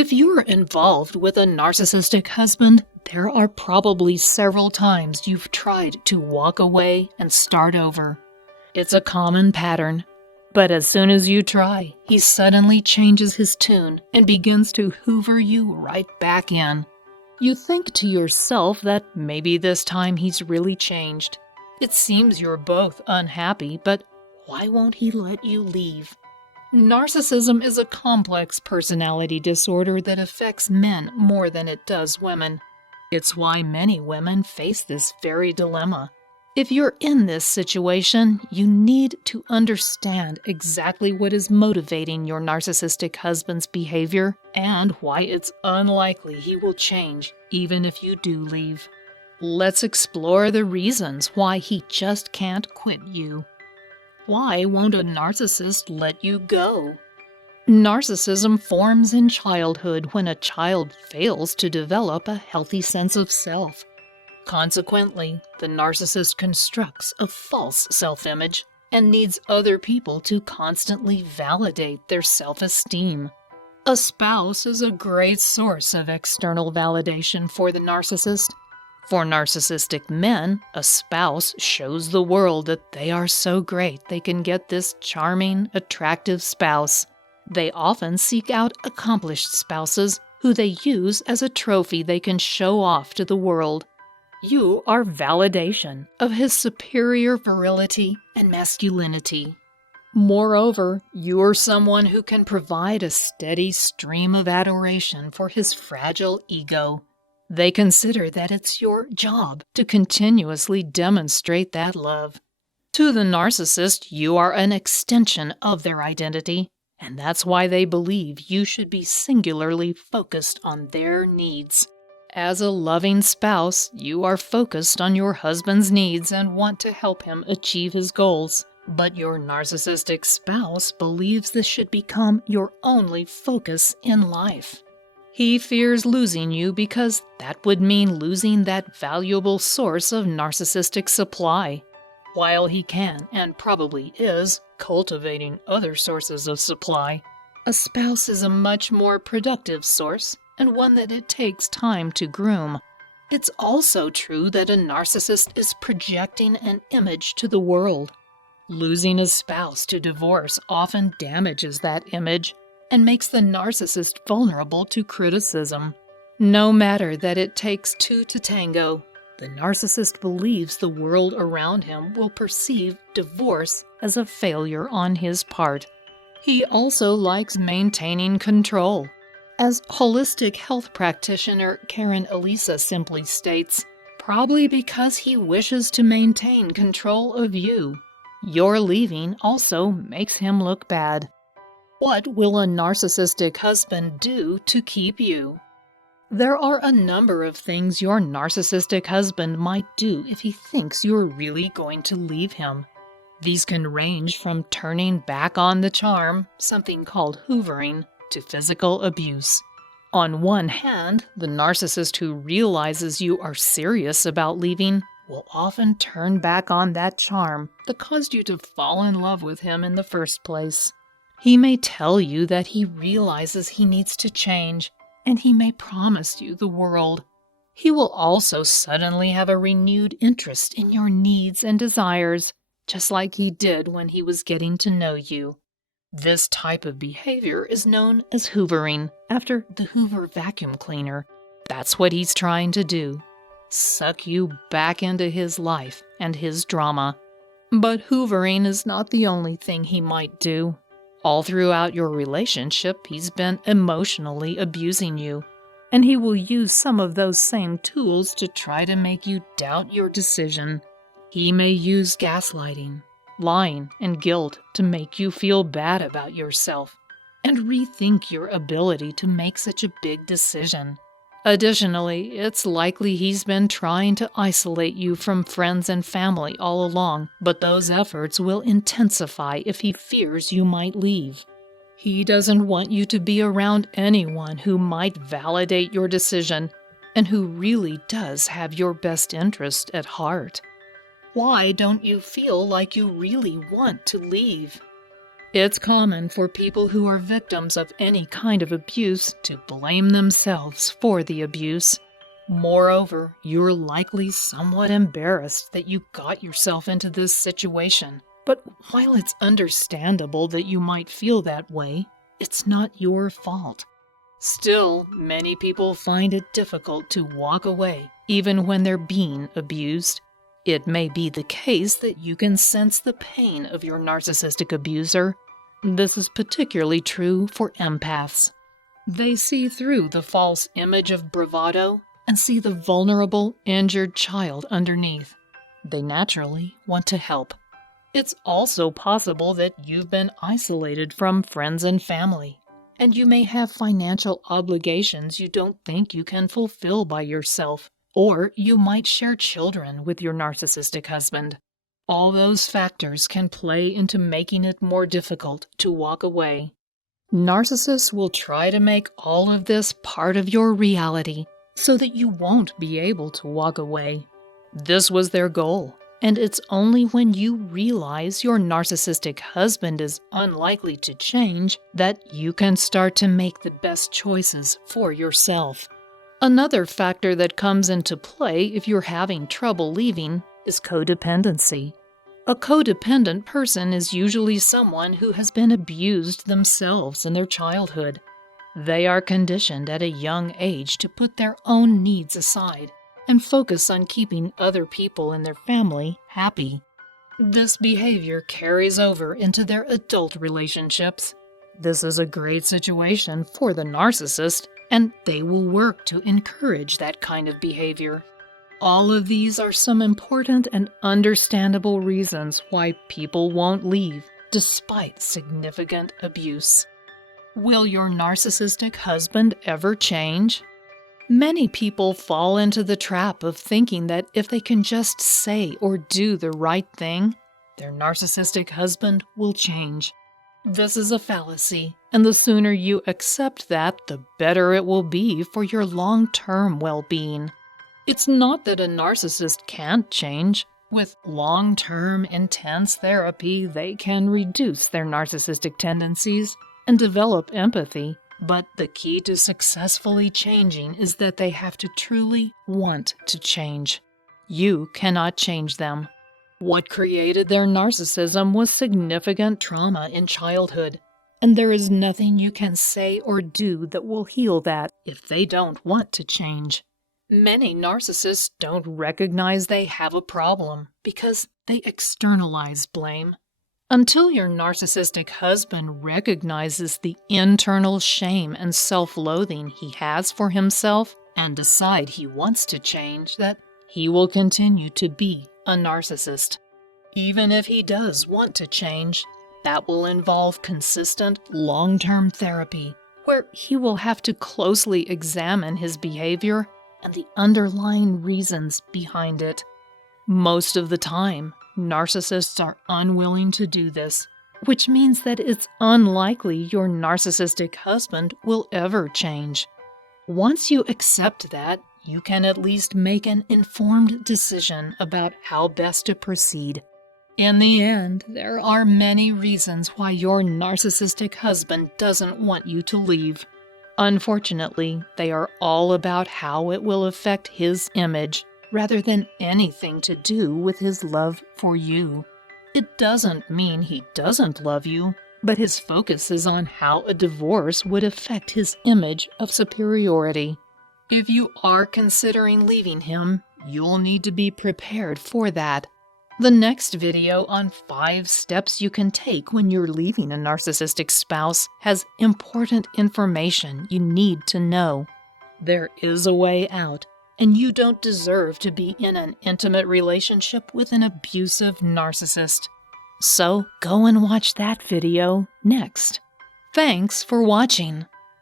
If you're involved with a narcissistic husband, there are probably several times you've tried to walk away and start over. It's a common pattern. But as soon as you try, he suddenly changes his tune and begins to hoover you right back in. You think to yourself that maybe this time he's really changed. It seems you're both unhappy, but why won't he let you leave? Narcissism is a complex personality disorder that affects men more than it does women. It's why many women face this very dilemma. If you're in this situation, you need to understand exactly what is motivating your narcissistic husband's behavior and why it's unlikely he will change even if you do leave. Let's explore the reasons why he just can't quit you. Why won't a narcissist let you go? Narcissism forms in childhood when a child fails to develop a healthy sense of self. Consequently, the narcissist constructs a false self-image and needs other people to constantly validate their self-esteem. A spouse is a great source of external validation for the narcissist. For narcissistic men, a spouse shows the world that they are so great they can get this charming, attractive spouse. They often seek out accomplished spouses who they use as a trophy they can show off to the world. You are validation of his superior virility and masculinity. Moreover, you are someone who can provide a steady stream of adoration for his fragile ego. They consider that it's your job to continuously demonstrate that love. To the narcissist, you are an extension of their identity, and that's why they believe you should be singularly focused on their needs. As a loving spouse, you are focused on your husband's needs and want to help him achieve his goals. But your narcissistic spouse believes this should become your only focus in life. He fears losing you because that would mean losing that valuable source of narcissistic supply. While he can, and probably is, cultivating other sources of supply, a spouse is a much more productive source and one that it takes time to groom. It's also true that a narcissist is projecting an image to the world. Losing a spouse to divorce often damages that image and makes the narcissist vulnerable to criticism. No matter that it takes two to tango, the narcissist believes the world around him will perceive divorce as a failure on his part. He also likes maintaining control. As holistic health practitioner Karen Elisa simply states, probably because he wishes to maintain control of you. Your leaving also makes him look bad. What will a narcissistic husband do to keep you? There are a number of things your narcissistic husband might do if he thinks you're really going to leave him. These can range from turning back on the charm, something called hoovering, to physical abuse. On one hand, the narcissist who realizes you are serious about leaving will often turn back on that charm that caused you to fall in love with him in the first place. He may tell you that he realizes he needs to change, and he may promise you the world. He will also suddenly have a renewed interest in your needs and desires, just like he did when he was getting to know you. This type of behavior is known as hoovering, after the Hoover vacuum cleaner. That's what he's trying to do. Suck you back into his life and his drama. But hoovering is not the only thing he might do. All throughout your relationship, he's been emotionally abusing you, and he will use some of those same tools to try to make you doubt your decision. He may use gaslighting, lying, and guilt to make you feel bad about yourself and rethink your ability to make such a big decision. Additionally, it's likely he's been trying to isolate you from friends and family all along, but those efforts will intensify if he fears you might leave. He doesn't want you to be around anyone who might validate your decision and who really does have your best interest at heart. Why don't you feel like you really want to leave? It's common for people who are victims of any kind of abuse to blame themselves for the abuse. Moreover, you're likely somewhat embarrassed that you got yourself into this situation. But while it's understandable that you might feel that way, it's not your fault. Still, many people find it difficult to walk away, even when they're being abused. It may be the case that you can sense the pain of your narcissistic abuser. This is particularly true for empaths. They see through the false image of bravado and see the vulnerable, injured child underneath. They naturally want to help. It's also possible that you've been isolated from friends and family, and you may have financial obligations you don't think you can fulfill by yourself, or you might share children with your narcissistic husband. All those factors can play into making it more difficult to walk away. Narcissists will try to make all of this part of your reality so that you won't be able to walk away. This was their goal, and it's only when you realize your narcissistic husband is unlikely to change that you can start to make the best choices for yourself. Another factor that comes into play if you're having trouble leaving is codependency. A codependent person is usually someone who has been abused themselves in their childhood. They are conditioned at a young age to put their own needs aside and focus on keeping other people in their family happy. This behavior carries over into their adult relationships. This is a great situation for the narcissist, and they will work to encourage that kind of behavior. All of these are some important and understandable reasons why people won't leave despite significant abuse. Will your narcissistic husband ever change? Many people fall into the trap of thinking that if they can just say or do the right thing, their narcissistic husband will change. This is a fallacy, and the sooner you accept that, the better it will be for your long-term well-being. It's not that a narcissist can't change. With long-term, intense therapy, they can reduce their narcissistic tendencies and develop empathy. But the key to successfully changing is that they have to truly want to change. You cannot change them. What created their narcissism was significant trauma in childhood, and there is nothing you can say or do that will heal that if they don't want to change. Many narcissists don't recognize they have a problem because they externalize blame. Until your narcissistic husband recognizes the internal shame and self-loathing he has for himself and decide he wants to change, that he will continue to be a narcissist. Even if he does want to change, that will involve consistent, long-term therapy, where he will have to closely examine his behavior and the underlying reasons behind it. Most of the time, narcissists are unwilling to do this, which means that it's unlikely your narcissistic husband will ever change. Once you accept that, you can at least make an informed decision about how best to proceed. In the end, there are many reasons why your narcissistic husband doesn't want you to leave. Unfortunately, they are all about how it will affect his image, rather than anything to do with his love for you. It doesn't mean he doesn't love you, but his focus is on how a divorce would affect his image of superiority. If you are considering leaving him, you'll need to be prepared for that. The next video on 5 steps you can take when you're leaving a narcissistic spouse has important information you need to know. There is a way out, and you don't deserve to be in an intimate relationship with an abusive narcissist. So go and watch that video next. Thanks for watching.